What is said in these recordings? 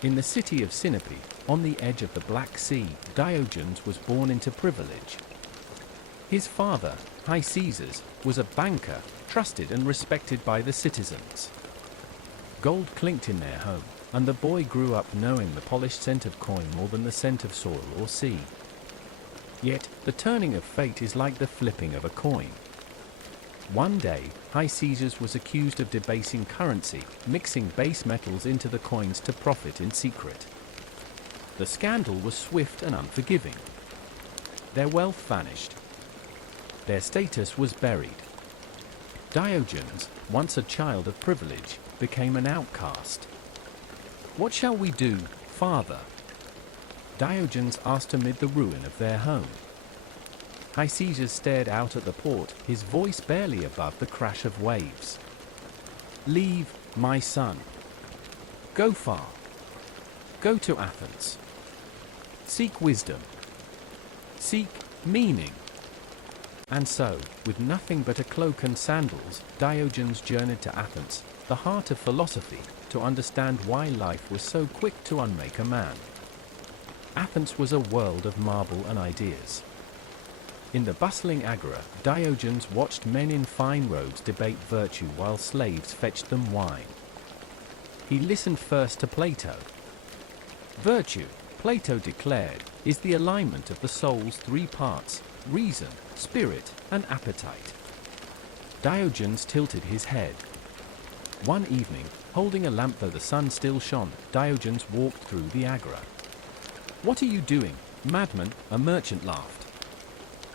In the city of Sinope, on the edge of the Black Sea, Diogenes was born into privilege. His father, High Caesar, was a banker, trusted and respected by the citizens. Gold clinked in their home, and the boy grew up knowing the polished scent of coin more than the scent of soil or sea. Yet, the turning of fate is like the flipping of a coin. One day, High Caesar was accused of debasing currency, mixing base metals into the coins to profit in secret. The scandal was swift and unforgiving. Their wealth vanished. Their status was buried. Diogenes, once a child of privilege, became an outcast. "What shall we do, father?" Diogenes asked amid the ruin of their home. High Caesar stared out at the port, his voice barely above the crash of waves. "Leave, my son. Go far. Go to Athens. Seek wisdom. Seek meaning." And so, with nothing but a cloak and sandals, Diogenes journeyed to Athens, the heart of philosophy, to understand why life was so quick to unmake a man. Athens was a world of marble and ideas. In the bustling agora, Diogenes watched men in fine robes debate virtue while slaves fetched them wine. He listened first to Plato. Virtue, Plato declared, is the alignment of the soul's three parts: reason, spirit, and appetite. Diogenes tilted his head. One evening, holding a lamp though the sun still shone, Diogenes walked through the agora. "What are you doing, madman?" a merchant laughed.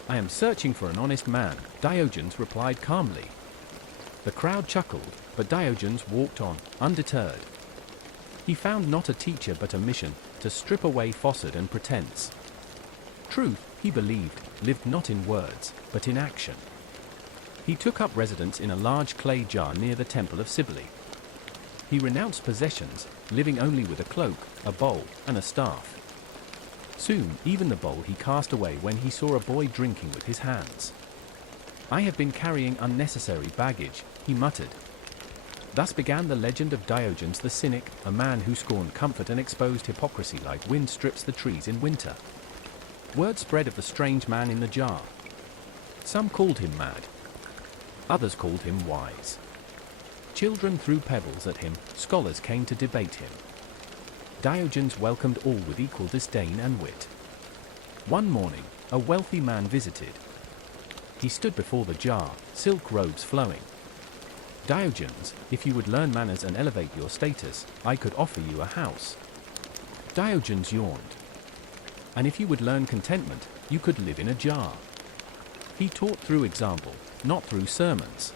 "I am searching for an honest man," Diogenes replied calmly. The crowd chuckled, but Diogenes walked on, undeterred. He found not a teacher but a mission, to strip away falsehood and pretense. Truth, he believed, lived not in words, but in action. He took up residence in a large clay jar near the temple of Cybele. He renounced possessions, living only with a cloak, a bowl, and a staff. Soon, even the bowl he cast away when he saw a boy drinking with his hands. "I have been carrying unnecessary baggage," he muttered. Thus began the legend of Diogenes the Cynic, a man who scorned comfort and exposed hypocrisy like wind strips the trees in winter. Word spread of the strange man in the jar. Some called him mad. Others called him wise. Children threw pebbles at him, scholars came to debate him. Diogenes welcomed all with equal disdain and wit. One morning, a wealthy man visited. He stood before the jar, silk robes flowing. "Diogenes, if you would learn manners and elevate your status, I could offer you a house." Diogenes yawned. "And if you would learn contentment, you could live in a jar." He taught through example, not through sermons.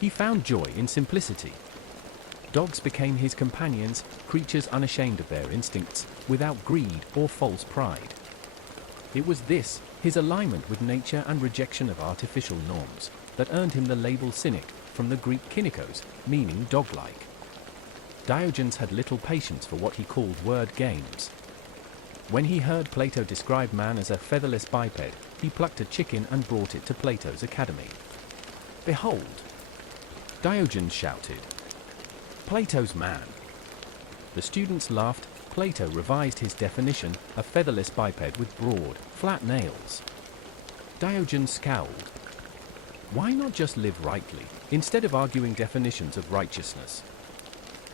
He found joy in simplicity. Dogs became his companions, creatures unashamed of their instincts, without greed or false pride. It was this, his alignment with nature and rejection of artificial norms, that earned him the label cynic, from the Greek kynikos, meaning dog-like. Diogenes had little patience for what he called word games. When he heard Plato describe man as a featherless biped, he plucked a chicken and brought it to Plato's academy. "Behold!" Diogenes shouted. "Plato's man!" The students laughed. Plato revised his definition, a featherless biped with broad, flat nails. Diogenes scowled. Why not just live rightly, instead of arguing definitions of righteousness?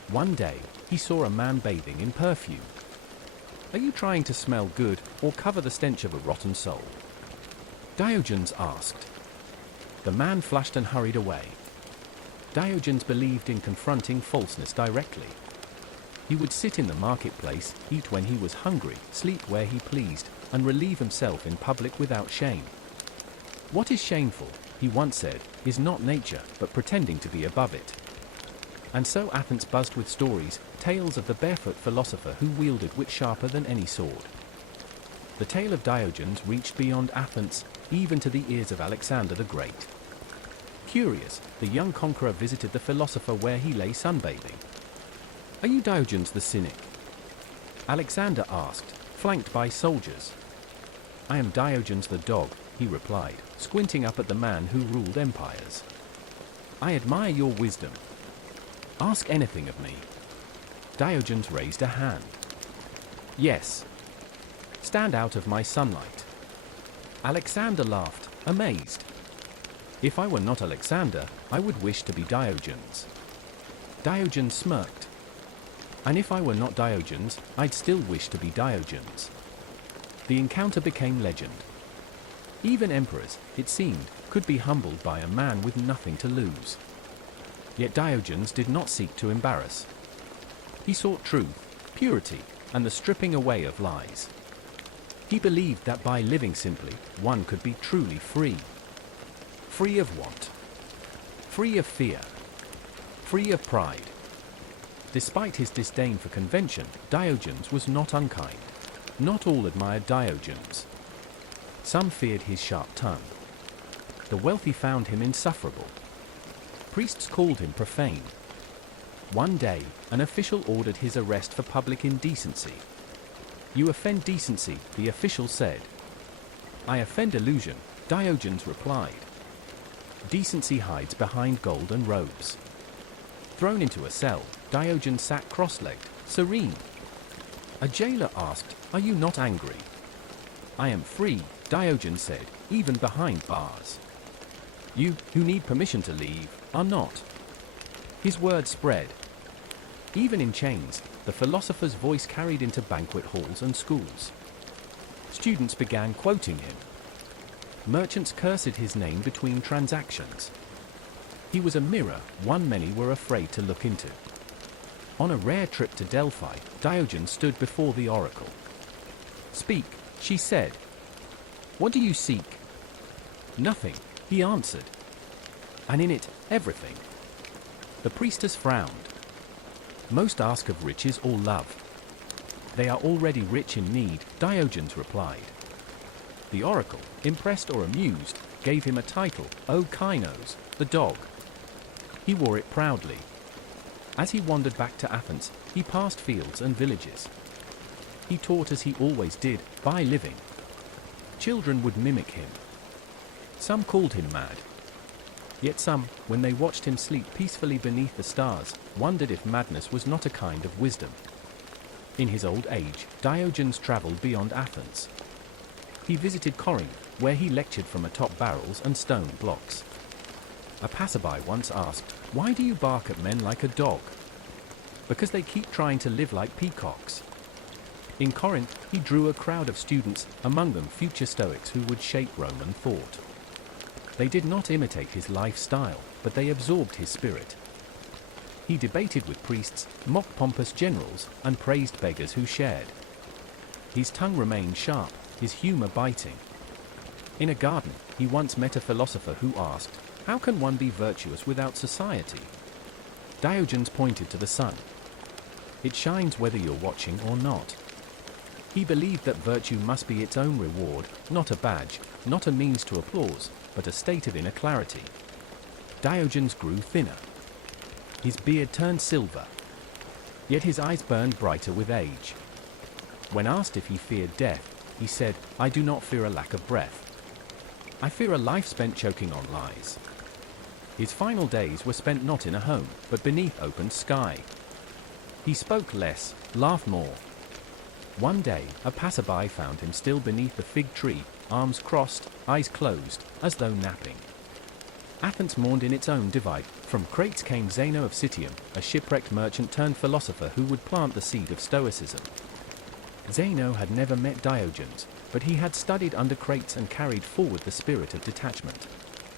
One day, he saw a man bathing in perfume. "Are you trying to smell good, or cover the stench of a rotten soul?" Diogenes asked. The man flushed and hurried away. Diogenes believed in confronting falseness directly. He would sit in the marketplace, eat when he was hungry, sleep where he pleased, and relieve himself in public without shame. "What is shameful," he once said, "is not nature, but pretending to be above it." And so Athens buzzed with stories, tales of the barefoot philosopher who wielded wit sharper than any sword. The tale of Diogenes reached beyond Athens, even to the ears of Alexander the Great. Curious, the young conqueror visited the philosopher where he lay sunbathing. "Are you Diogenes the Cynic?" Alexander asked, flanked by soldiers. "I am Diogenes the dog," he replied, squinting up at the man who ruled empires. "I admire your wisdom. Ask anything of me." Diogenes raised a hand. Yes. Stand out of my sunlight. Alexander laughed, amazed. If I were not Alexander, I would wish to be Diogenes. Diogenes smirked. And if I were not Diogenes, I'd still wish to be Diogenes. The encounter became legend. Even emperors, it seemed, could be humbled by a man with nothing to lose. Yet Diogenes did not seek to embarrass. He sought truth, purity, and the stripping away of lies. He believed that by living simply, one could be truly free. Free of want. Free of fear. Free of pride. Despite his disdain for convention, Diogenes was not unkind. Not all admired Diogenes. Some feared his sharp tongue. The wealthy found him insufferable. Priests called him profane. One day, an official ordered his arrest for public indecency. You offend decency, the official said. I offend illusion, Diogenes replied. Decency hides behind golden robes. Thrown into a cell, Diogenes sat cross-legged, serene. A jailer asked, "Are you not angry?" "I am free," Diogenes said, "even behind bars. You, who need permission to leave, are not." His words spread. Even in chains, the philosopher's voice carried into banquet halls and schools. Students began quoting him. Merchants cursed his name between transactions. He was a mirror, one many were afraid to look into. On a rare trip to Delphi, Diogenes stood before the oracle. "Speak," she said. "What do you seek?" "Nothing," he answered. "And in it, everything." The priestess frowned. "Most ask of riches or love." "They are already rich in need," Diogenes replied. The oracle, impressed or amused, gave him a title, O Kainos, the dog. He wore it proudly. As he wandered back to Athens, he passed fields and villages. He taught as he always did, by living. Children would mimic him. Some called him mad. Yet some, when they watched him sleep peacefully beneath the stars, wondered if madness was not a kind of wisdom. In his old age, Diogenes traveled beyond Athens. He visited Corinth, where he lectured from atop barrels and stone blocks. A passerby once asked, "Why do you bark at men like a dog?" "Because they keep trying to live like peacocks." In Corinth, he drew a crowd of students, among them future Stoics who would shape Roman thought. They did not imitate his lifestyle, but they absorbed his spirit. He debated with priests, mocked pompous generals, and praised beggars who shared. His tongue remained sharp, his humor biting. In a garden, he once met a philosopher who asked, "How can one be virtuous without society?" Diogenes pointed to the sun. It shines whether you're watching or not. He believed that virtue must be its own reward, not a badge, not a means to applause, but a state of inner clarity. Diogenes grew thinner. His beard turned silver. Yet his eyes burned brighter with age. When asked if he feared death, he said, "I do not fear a lack of breath. I fear a life spent choking on lies." His final days were spent not in a home, but beneath open sky. He spoke less, laughed more. One day, a passerby found him still beneath the fig tree, arms crossed, eyes closed, as though napping. Athens mourned in its own divide. From Crates came Zeno of Citium, a shipwrecked merchant turned philosopher who would plant the seed of Stoicism. Zeno had never met Diogenes, but he had studied under Crates and carried forward the spirit of detachment.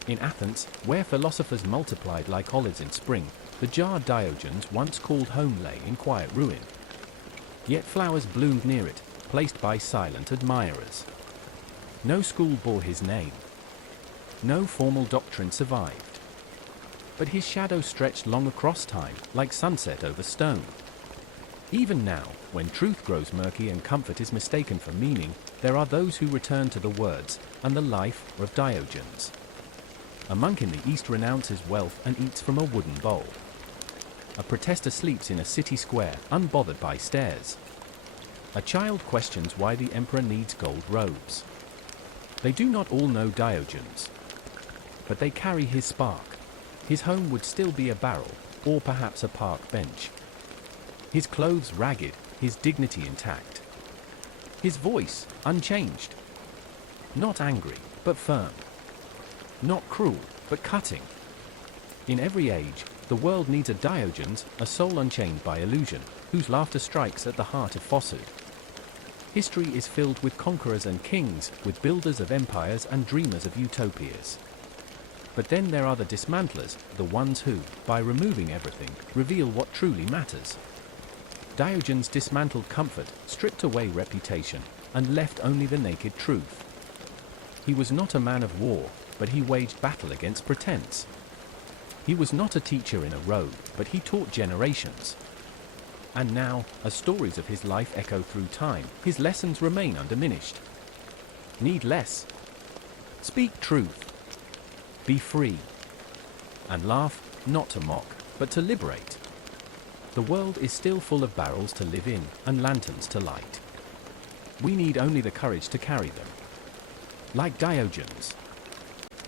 In Athens, where philosophers multiplied like olives in spring, the jar Diogenes once called home lay in quiet ruin. Yet flowers bloomed near it, placed by silent admirers. No school bore his name. No formal doctrine survived. But his shadow stretched long across time, like sunset over stone. Even now, when truth grows murky and comfort is mistaken for meaning, there are those who return to the words and the life of Diogenes. A monk in the East renounces wealth and eats from a wooden bowl. A protester sleeps in a city square, unbothered by stairs. A child questions why the emperor needs gold robes. They do not all know Diogenes, but they carry his spark. His home would still be a barrel, or perhaps a park bench. His clothes ragged, his dignity intact. His voice unchanged. Not angry, but firm. Not cruel, but cutting. In every age, the world needs a Diogenes, a soul unchained by illusion, whose laughter strikes at the heart of falsehood. History is filled with conquerors and kings, with builders of empires and dreamers of utopias. But then there are the dismantlers, the ones who, by removing everything, reveal what truly matters. Diogenes dismantled comfort, stripped away reputation, and left only the naked truth. He was not a man of war, but he waged battle against pretense. He was not a teacher in a robe, but he taught generations. And now, as stories of his life echo through time, his lessons remain undiminished. Need less. Speak truth. Be free. And laugh, not to mock, but to liberate. The world is still full of barrels to live in, and lanterns to light. We need only the courage to carry them. Like Diogenes.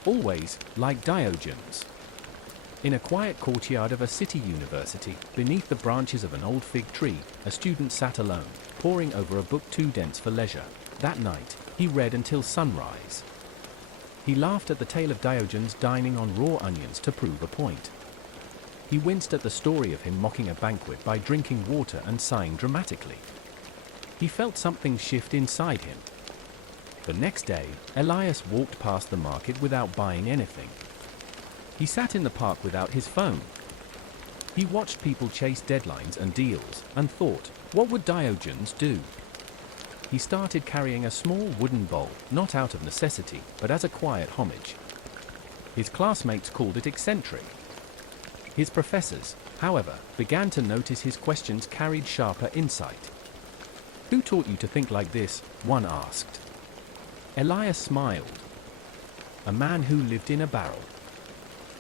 Always like Diogenes. In a quiet courtyard of a city university, beneath the branches of an old fig tree, a student sat alone, poring over a book too dense for leisure. That night, he read until sunrise. He laughed at the tale of Diogenes dining on raw onions to prove a point. He winced at the story of him mocking a banquet by drinking water and sighing dramatically. He felt something shift inside him. The next day, Elias walked past the market without buying anything. He sat in the park without his phone. He watched people chase deadlines and deals, and thought, what would Diogenes do? He started carrying a small wooden bowl, not out of necessity, but as a quiet homage. His classmates called it eccentric. His professors, however, began to notice his questions carried sharper insight. Who taught you to think like this? One asked. Elias smiled. A man who lived in a barrel.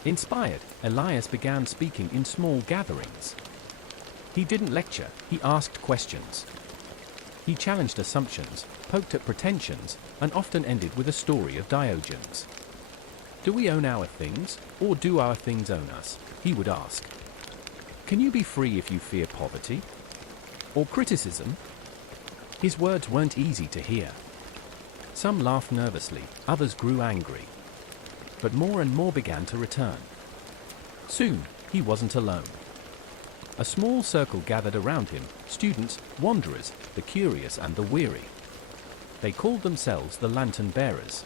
Inspired, Elias began speaking in small gatherings. He didn't lecture, he asked questions. He challenged assumptions, poked at pretensions, and often ended with a story of Diogenes. Do we own our things, or do our things own us? He would ask. Can you be free if you fear poverty? Or criticism? His words weren't easy to hear. Some laughed nervously, others grew angry. But more and more began to return. Soon, he wasn't alone. A small circle gathered around him, students, wanderers, the curious and the weary. They called themselves the lantern bearers.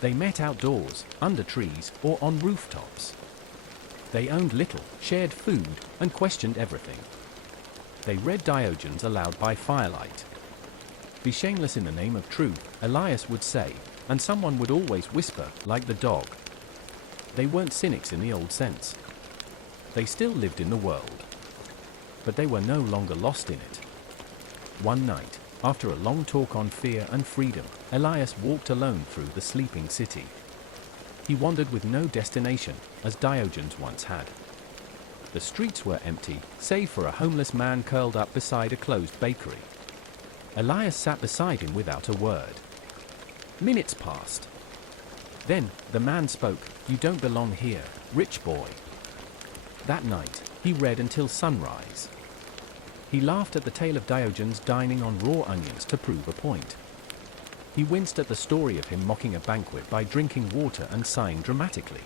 They met outdoors, under trees, or on rooftops. They owned little, shared food, and questioned everything. They read Diogenes aloud by firelight. Be shameless in the name of truth, Elias would say, and someone would always whisper, like the dog. They weren't cynics in the old sense. They still lived in the world. But they were no longer lost in it. One night, after a long talk on fear and freedom, Elias walked alone through the sleeping city. He wandered with no destination, as Diogenes once had. The streets were empty, save for a homeless man curled up beside a closed bakery. Elias sat beside him without a word. Minutes passed. Then, the man spoke, "You don't belong here, rich boy." That night, he read until sunrise. He laughed at the tale of Diogenes dining on raw onions to prove a point. He winced at the story of him mocking a banquet by drinking water and sighing dramatically.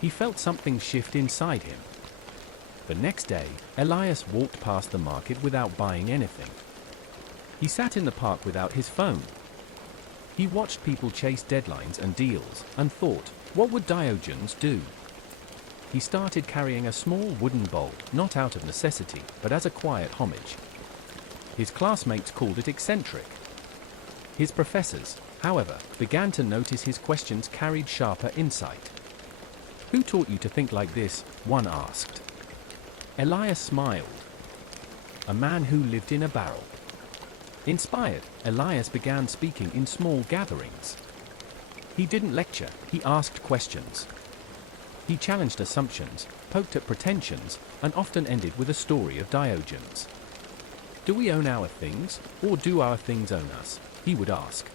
He felt something shift inside him. The next day, Elias walked past the market without buying anything. He sat in the park without his phone. He watched people chase deadlines and deals, and thought, what would Diogenes do? He started carrying a small wooden bowl, not out of necessity, but as a quiet homage. His classmates called it eccentric. His professors, however, began to notice his questions carried sharper insight. Who taught you to think like this? One asked. Elias smiled. A man who lived in a barrel. Inspired, Elias began speaking in small gatherings. He didn't lecture, he asked questions. He challenged assumptions, poked at pretensions, and often ended with a story of Diogenes. Do we own our things, or do our things own us? He would ask.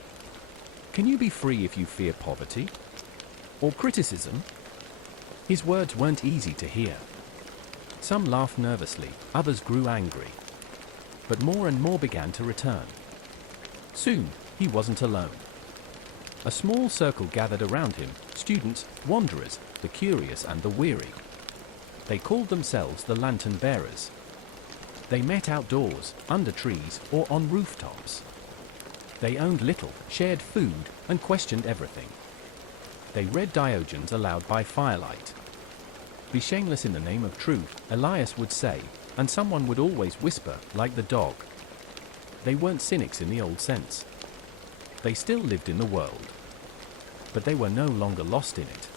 Can you be free if you fear poverty? Or criticism? His words weren't easy to hear. Some laughed nervously, others grew angry. But more and more began to return. Soon, he wasn't alone. A small circle gathered around him, students, wanderers, the curious and the weary. They called themselves the Lantern Bearers. They met outdoors, under trees, or on rooftops. They owned little, shared food, and questioned everything. They read Diogenes aloud by firelight. "Be shameless in the name of truth," Elias would say, and someone would always whisper, like the dog. They weren't cynics in the old sense. They still lived in the world. But they were no longer lost in it.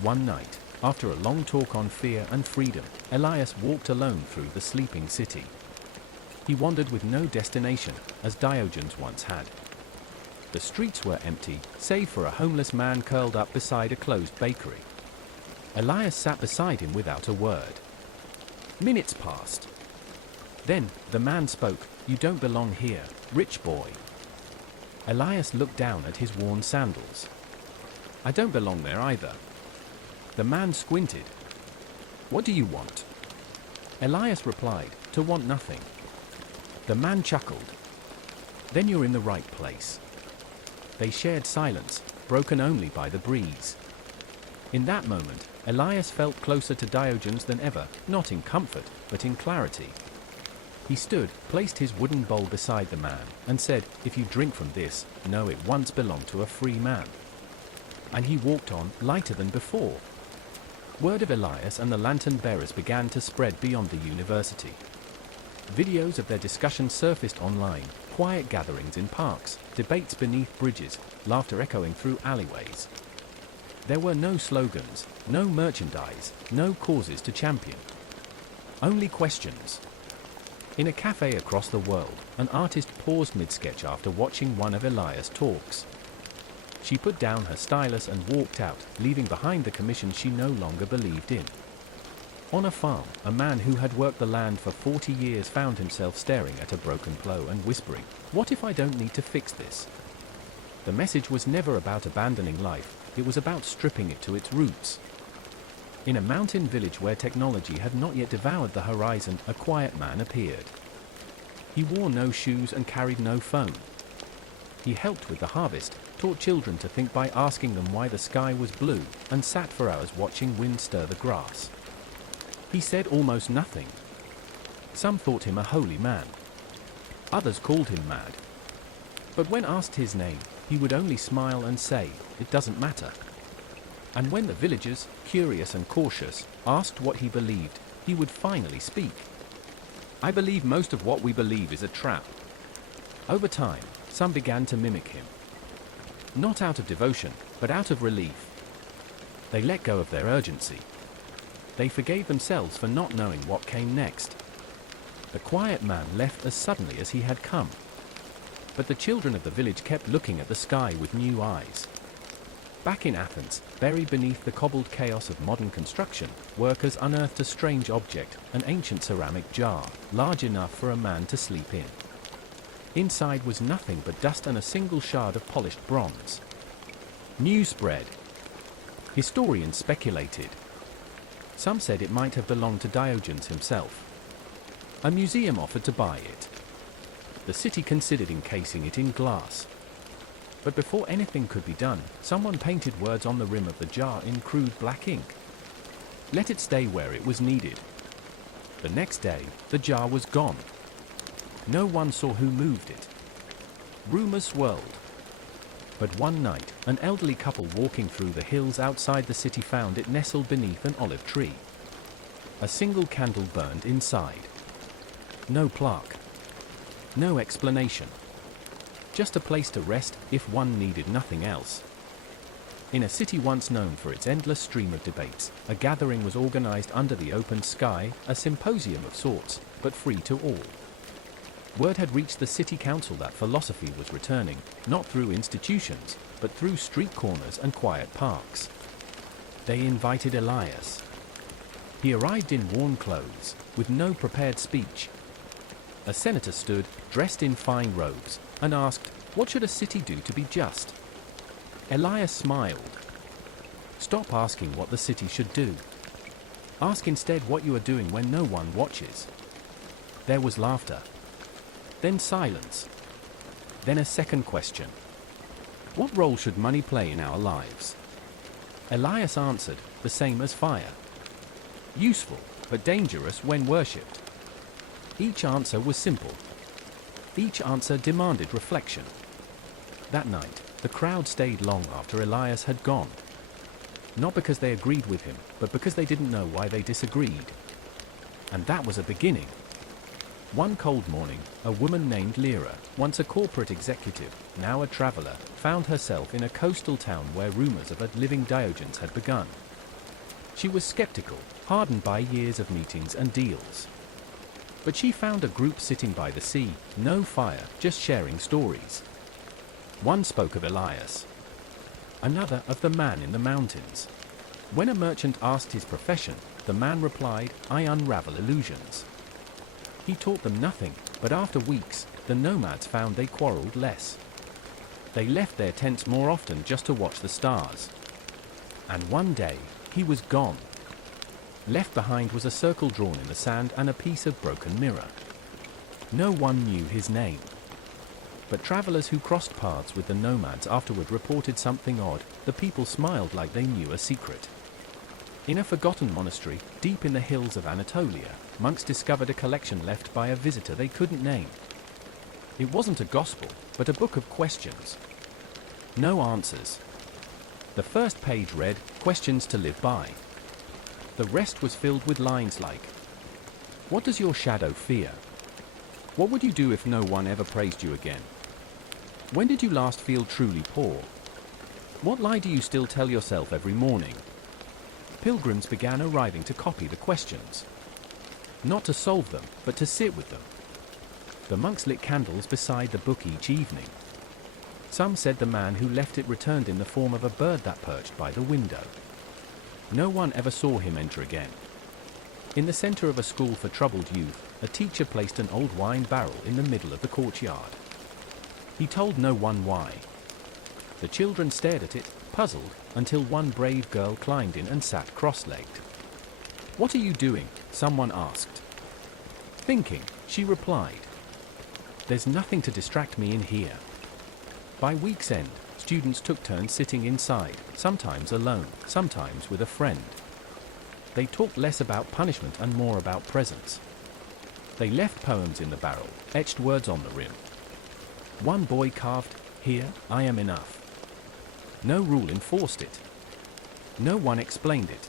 One night, after a long talk on fear and freedom, Elias walked alone through the sleeping city. He wandered with no destination, as Diogenes once had. The streets were empty, save for a homeless man curled up beside a closed bakery. Elias sat beside him without a word. Minutes passed. Then, the man spoke. "You don't belong here, rich boy." Elias looked down at his worn sandals. "I don't belong there either." The man squinted. "What do you want?" Elias replied, "To want nothing." The man chuckled. "Then you're in the right place." They shared silence, broken only by the breeze. In that moment, Elias felt closer to Diogenes than ever, not in comfort, but in clarity. He stood, placed his wooden bowl beside the man, and said, "If you drink from this, know it once belonged to a free man." And he walked on, lighter than before. Word of Elias and the Lantern Bearers began to spread beyond the university. Videos of their discussions surfaced online, quiet gatherings in parks, debates beneath bridges, laughter echoing through alleyways. There were no slogans, no merchandise, no causes to champion. Only questions. In a cafe across the world, an artist paused mid-sketch after watching one of Elias' talks. She put down her stylus and walked out, leaving behind the commission she no longer believed in. On a farm, a man who had worked the land for 40 years found himself staring at a broken plow and whispering, "What if I don't need to fix this?" The message was never about abandoning life, it was about stripping it to its roots. In a mountain village where technology had not yet devoured the horizon, a quiet man appeared. He wore no shoes and carried no phone. He helped with the harvest, taught children to think by asking them why the sky was blue, and sat for hours watching wind stir the grass. He said almost nothing. Some thought him a holy man. Others called him mad. But when asked his name, he would only smile and say, "It doesn't matter." And when the villagers, curious and cautious, asked what he believed, he would finally speak. "I believe most of what we believe is a trap." Over time, some began to mimic him. Not out of devotion, but out of relief. They let go of their urgency. They forgave themselves for not knowing what came next. The quiet man left as suddenly as he had come. But the children of the village kept looking at the sky with new eyes. Back in Athens, buried beneath the cobbled chaos of modern construction, workers unearthed a strange object, an ancient ceramic jar, large enough for a man to sleep in. Inside was nothing but dust and a single shard of polished bronze. News spread. Historians speculated. Some said it might have belonged to Diogenes himself. A museum offered to buy it. The city considered encasing it in glass. But before anything could be done, someone painted words on the rim of the jar in crude black ink. Let it stay where it was needed. The next day, the jar was gone. No one saw who moved it. Rumors swirled. But one night, an elderly couple walking through the hills outside the city found it nestled beneath an olive tree. A single candle burned inside. No plaque. No explanation. Just a place to rest if one needed nothing else. In a city once known for its endless stream of debates, a gathering was organized under the open sky, a symposium of sorts, but free to all. Word had reached the city council that philosophy was returning, not through institutions, but through street corners and quiet parks. They invited Elias. He arrived in worn clothes, with no prepared speech. A senator stood, dressed in fine robes, and asked, "What should a city do to be just?" Elias smiled. "Stop asking what the city should do. Ask instead what you are doing when no one watches. There was laughter. Then silence. Then a second question. What role should money play in our lives? Elias answered, the same as fire. Useful, but dangerous when worshipped. Each answer was simple. Each answer demanded reflection. That night, the crowd stayed long after Elias had gone. Not because they agreed with him, but because they didn't know why they disagreed. And that was a beginning. One cold morning, a woman named Lyra, once a corporate executive, now a traveler, found herself in a coastal town where rumors of a living Diogenes had begun. She was skeptical, hardened by years of meetings and deals. But she found a group sitting by the sea, no fire, just sharing stories. One spoke of Elias. Another of the man in the mountains. When a merchant asked his profession, the man replied, I unravel illusions. He taught them nothing, but after weeks, the nomads found they quarreled less. They left their tents more often just to watch the stars. And one day, he was gone. Left behind was a circle drawn in the sand and a piece of broken mirror. No one knew his name. But travelers who crossed paths with the nomads afterward reported something odd. The people smiled like they knew a secret. In a forgotten monastery, deep in the hills of Anatolia, monks discovered a collection left by a visitor they couldn't name. It wasn't a gospel, but a book of questions. No answers. The first page read, Questions to live by. The rest was filled with lines like, What does your shadow fear? What would you do if no one ever praised you again? When did you last feel truly poor? What lie do you still tell yourself every morning? Pilgrims began arriving to copy the questions. Not to solve them, but to sit with them. The monks lit candles beside the book each evening. Some said the man who left it returned in the form of a bird that perched by the window. No one ever saw him enter again. In the center of a school for troubled youth, a teacher placed an old wine barrel in the middle of the courtyard. He told no one why. The children stared at it, puzzled, until one brave girl climbed in and sat cross-legged. What are you doing? Someone asked. Thinking, she replied. There's nothing to distract me in here. By week's end, students took turns sitting inside, sometimes alone, sometimes with a friend. They talked less about punishment and more about presence. They left poems in the barrel, etched words on the rim. One boy carved, Here, I am enough. No rule enforced it. No one explained it.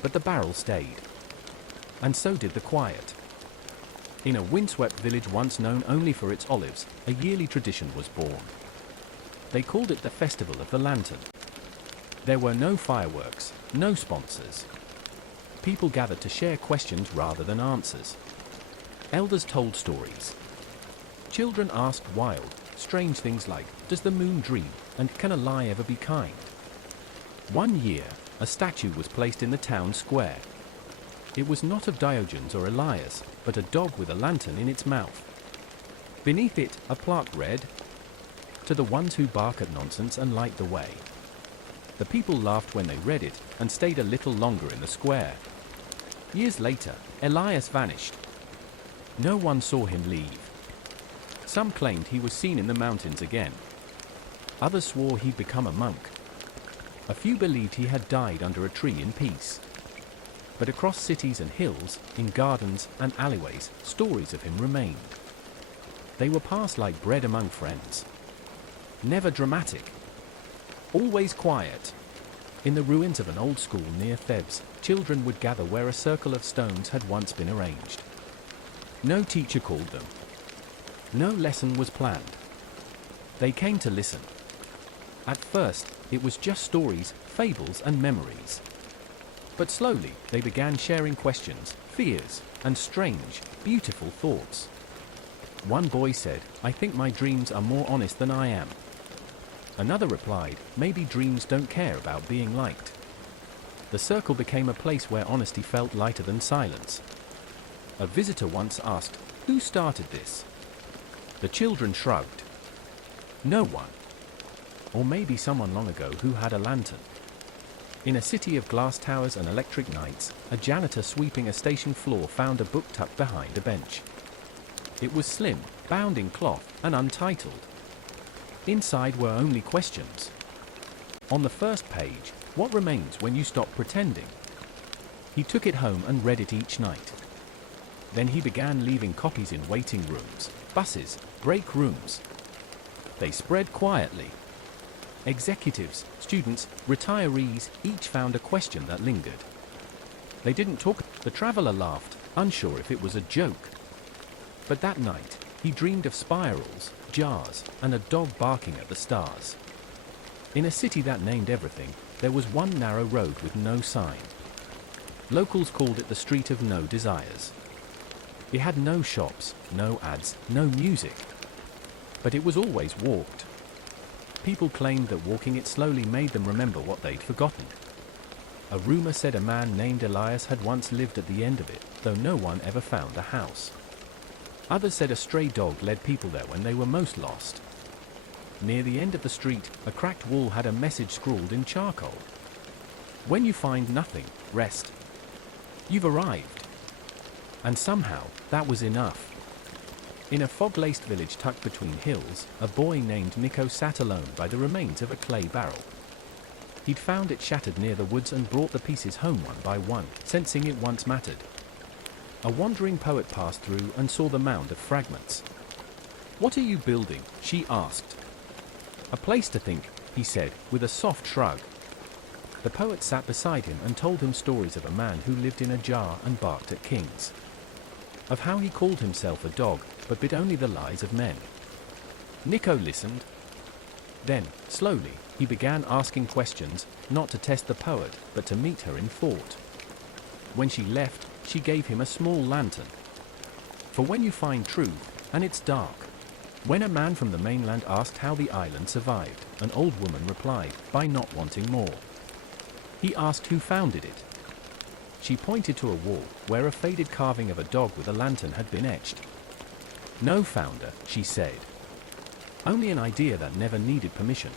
But the barrel stayed. And so did the quiet. In a windswept village once known only for its olives, a yearly tradition was born. They called it the Festival of the Lantern. There were no fireworks, no sponsors. People gathered to share questions rather than answers. Elders told stories. Children asked wild, strange things like, does the moon dream, and can a lie ever be kind? One year, a statue was placed in the town square. It was not of Diogenes or Elias, but a dog with a lantern in its mouth. Beneath it, a plaque read, To the ones who bark at nonsense and light the way. The people laughed when they read it, and stayed a little longer in the square. Years later, Elias vanished. No one saw him leave. Some claimed he was seen in the mountains again. Others swore he'd become a monk. A few believed he had died under a tree in peace. But across cities and hills, in gardens and alleyways, stories of him remained. They were passed like bread among friends. Never dramatic. Always quiet. In the ruins of an old school near Thebes, children would gather where a circle of stones had once been arranged. No teacher called them. No lesson was planned. They came to listen. At first, it was just stories, fables, and memories. But slowly, they began sharing questions, fears, and strange, beautiful thoughts. One boy said, I think my dreams are more honest than I am. Another replied, maybe dreams don't care about being liked. The circle became a place where honesty felt lighter than silence. A visitor once asked, who started this? The children shrugged. No one. Or maybe someone long ago who had a lantern. In a city of glass towers and electric nights, a janitor sweeping a station floor found a book tucked behind a bench. It was slim, bound in cloth, and untitled. Inside were only questions. On the first page, what remains when you stop pretending? He took it home and read it each night. Then he began leaving copies in waiting rooms, buses, break rooms. They spread quietly. Executives, students, retirees, each found a question that lingered. They didn't talk. The traveler laughed, unsure if it was a joke. But that night, he dreamed of spirals, jars, and a dog barking at the stars. In a city that named everything, there was one narrow road with no sign. Locals called it the Street of No Desires. It had no shops, no ads, no music. But it was always walked. People claimed that walking it slowly made them remember what they'd forgotten. A rumor said a man named Elias had once lived at the end of it, though no one ever found the house. Others said a stray dog led people there when they were most lost. Near the end of the street, a cracked wall had a message scrawled in charcoal. When you find nothing, rest. You've arrived. And somehow, that was enough. In a fog-laced village tucked between hills, a boy named Nico sat alone by the remains of a clay barrel. He'd found it shattered near the woods and brought the pieces home one by one, sensing it once mattered. A wandering poet passed through and saw the mound of fragments. "What are you building?" she asked. "A place to think," he said, with a soft shrug. The poet sat beside him and told him stories of a man who lived in a jar and barked at kings. Of how he called himself a dog, but bit only the lies of men. Nico listened. Then, slowly, he began asking questions, not to test the poet, but to meet her in thought. When she left, she gave him a small lantern. For when you find truth, and it's dark. When a man from the mainland asked how the island survived, an old woman replied, by not wanting more. He asked who founded it. She pointed to a wall, where a faded carving of a dog with a lantern had been etched. No founder, she said. Only an idea that never needed permission.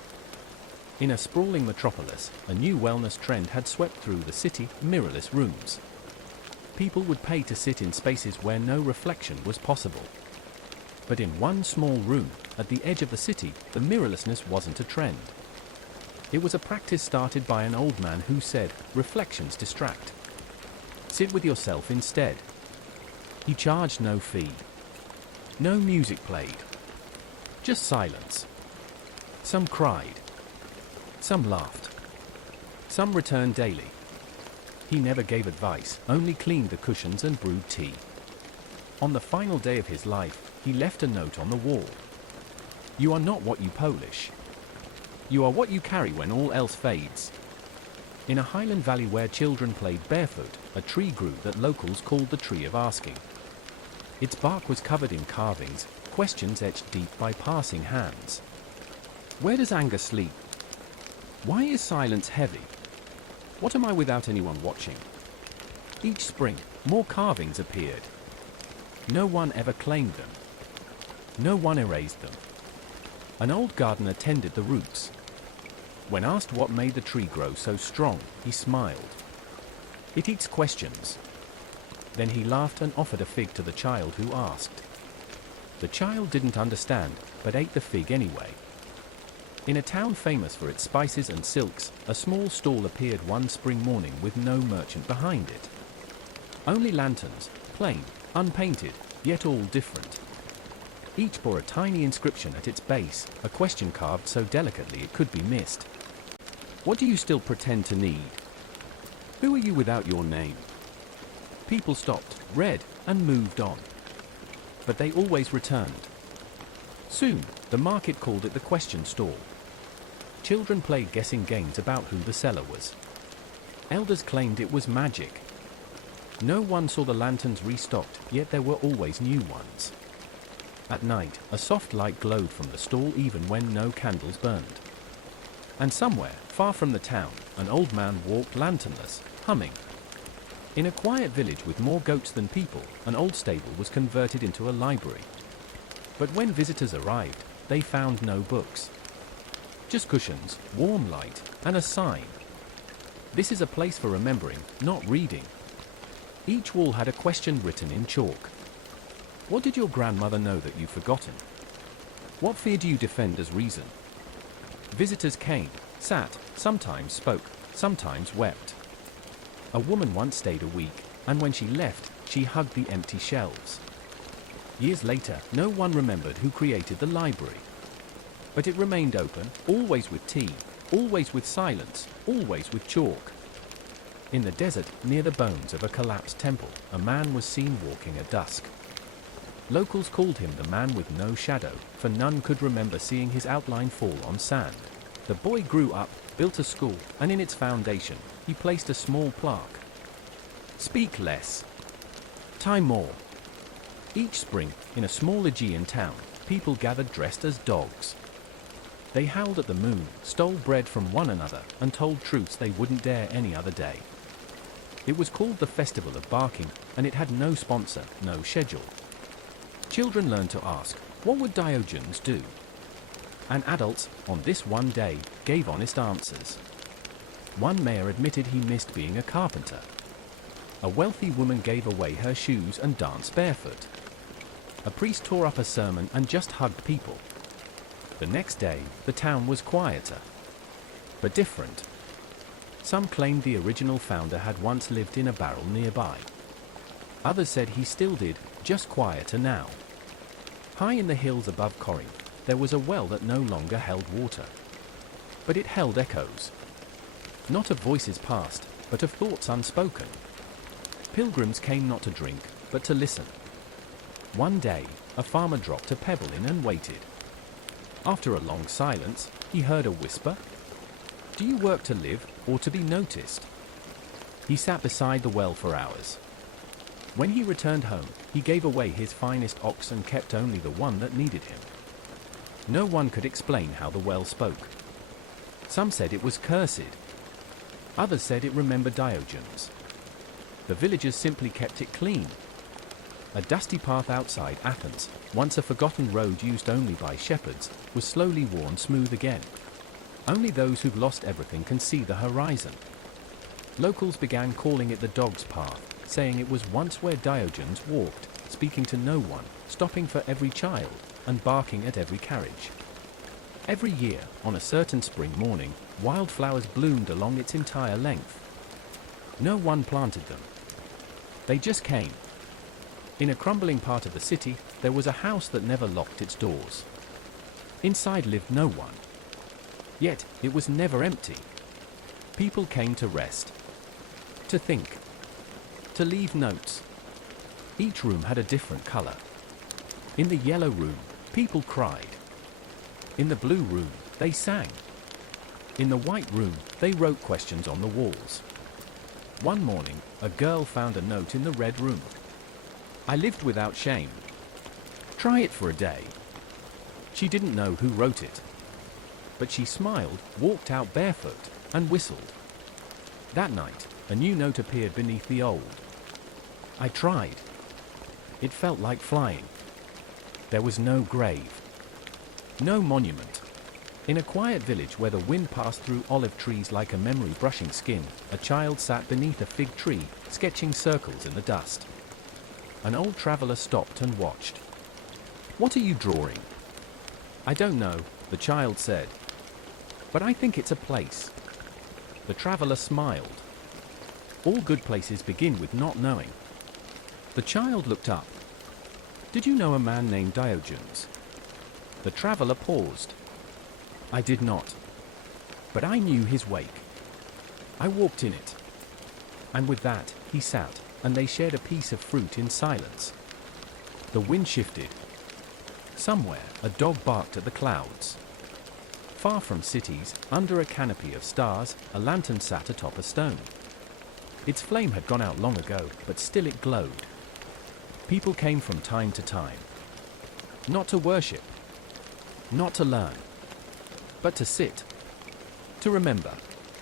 In a sprawling metropolis, a new wellness trend had swept through the city, mirrorless rooms. People would pay to sit in spaces where no reflection was possible. But in one small room, at the edge of the city, the mirrorlessness wasn't a trend. It was a practice started by an old man who said, reflections distract. Sit with yourself instead. He charged no fee. No music played. Just silence. Some cried. Some laughed. Some returned daily. He never gave advice, only cleaned the cushions and brewed tea. On the final day of his life, he left a note on the wall. You are not what you polish. You are what you carry when all else fades. In a highland valley where children played barefoot, a tree grew that locals called the Tree of Asking. Its bark was covered in carvings, questions etched deep by passing hands. Where does anger sleep? Why is silence heavy? What am I without anyone watching? Each spring, more carvings appeared. No one ever claimed them. No one erased them. An old gardener tended the roots. When asked what made the tree grow so strong, he smiled. It eats questions. Then he laughed and offered a fig to the child who asked. The child didn't understand, but ate the fig anyway. In a town famous for its spices and silks, a small stall appeared one spring morning with no merchant behind it. Only lanterns, plain, unpainted, yet all different. Each bore a tiny inscription at its base, a question carved so delicately it could be missed. What do you still pretend to need? Who are you without your name? People stopped, read, and moved on. But they always returned. Soon, the market called it the question stall. Children played guessing games about who the seller was. Elders claimed it was magic. No one saw the lanterns restocked, yet there were always new ones. At night, a soft light glowed from the stall even when no candles burned. And somewhere, far from the town, an old man walked lanternless, humming. In a quiet village with more goats than people, an old stable was converted into a library. But when visitors arrived, they found no books. Just cushions, warm light, and a sign. This is a place for remembering, not reading. Each wall had a question written in chalk. What did your grandmother know that you've forgotten? What fear do you defend as reason? Visitors came, sat, sometimes spoke, sometimes wept. A woman once stayed a week, and when she left, she hugged the empty shelves. Years later, no one remembered who created the library. But it remained open, always with tea, always with silence, always with chalk. In the desert, near the bones of a collapsed temple, a man was seen walking at dusk. Locals called him the man with no shadow, for none could remember seeing his outline fall on sand. The boy grew up, built a school, and in its foundation, he placed a small plaque. Speak less. Time more. Each spring, in a small Aegean town, people gathered dressed as dogs. They howled at the moon, stole bread from one another, and told truths they wouldn't dare any other day. It was called the Festival of Barking, and it had no sponsor, no schedule. Children learned to ask, what would Diogenes do? And adults, on this one day, gave honest answers. One mayor admitted he missed being a carpenter. A wealthy woman gave away her shoes and danced barefoot. A priest tore up a sermon and just hugged people. The next day, the town was quieter, but different. Some claimed the original founder had once lived in a barrel nearby. Others said he still did, just quieter now. High in the hills above Corinth, there was a well that no longer held water. But it held echoes. Not of voices past, but of thoughts unspoken. Pilgrims came not to drink, but to listen. One day, a farmer dropped a pebble in and waited. After a long silence, he heard a whisper. Do you work to live, or to be noticed? He sat beside the well for hours. When he returned home, he gave away his finest ox and kept only the one that needed him. No one could explain how the well spoke. Some said it was cursed. Others said it remembered Diogenes. The villagers simply kept it clean. A dusty path outside Athens, once a forgotten road used only by shepherds, was slowly worn smooth again. Only those who've lost everything can see the horizon. Locals began calling it the Dog's Path, saying it was once where Diogenes walked, speaking to no one, stopping for every child, and barking at every carriage. Every year, on a certain spring morning, wildflowers bloomed along its entire length. No one planted them. They just came. In a crumbling part of the city, there was a house that never locked its doors. Inside lived no one. Yet, it was never empty. People came to rest, to think, to leave notes. Each room had a different color. In the yellow room, people cried. In the blue room, they sang. In the white room, they wrote questions on the walls. One morning, a girl found a note in the red room. I lived without shame. Try it for a day. She didn't know who wrote it. But she smiled, walked out barefoot, and whistled. That night, a new note appeared beneath the old. I tried. It felt like flying. There was no grave. No monument. In a quiet village where the wind passed through olive trees like a memory brushing skin, a child sat beneath a fig tree, sketching circles in the dust. An old traveler stopped and watched. What are you drawing? I don't know, the child said. But I think it's a place. The traveler smiled. All good places begin with not knowing. The child looked up. Did you know a man named Diogenes? The traveler paused. I did not. But I knew his wake. I walked in it. And with that, he sat, and they shared a piece of fruit in silence. The wind shifted. Somewhere, a dog barked at the clouds. Far from cities, under a canopy of stars, a lantern sat atop a stone. Its flame had gone out long ago, but still it glowed. People came from time to time. Not to worship. Not to learn. But to sit. To remember.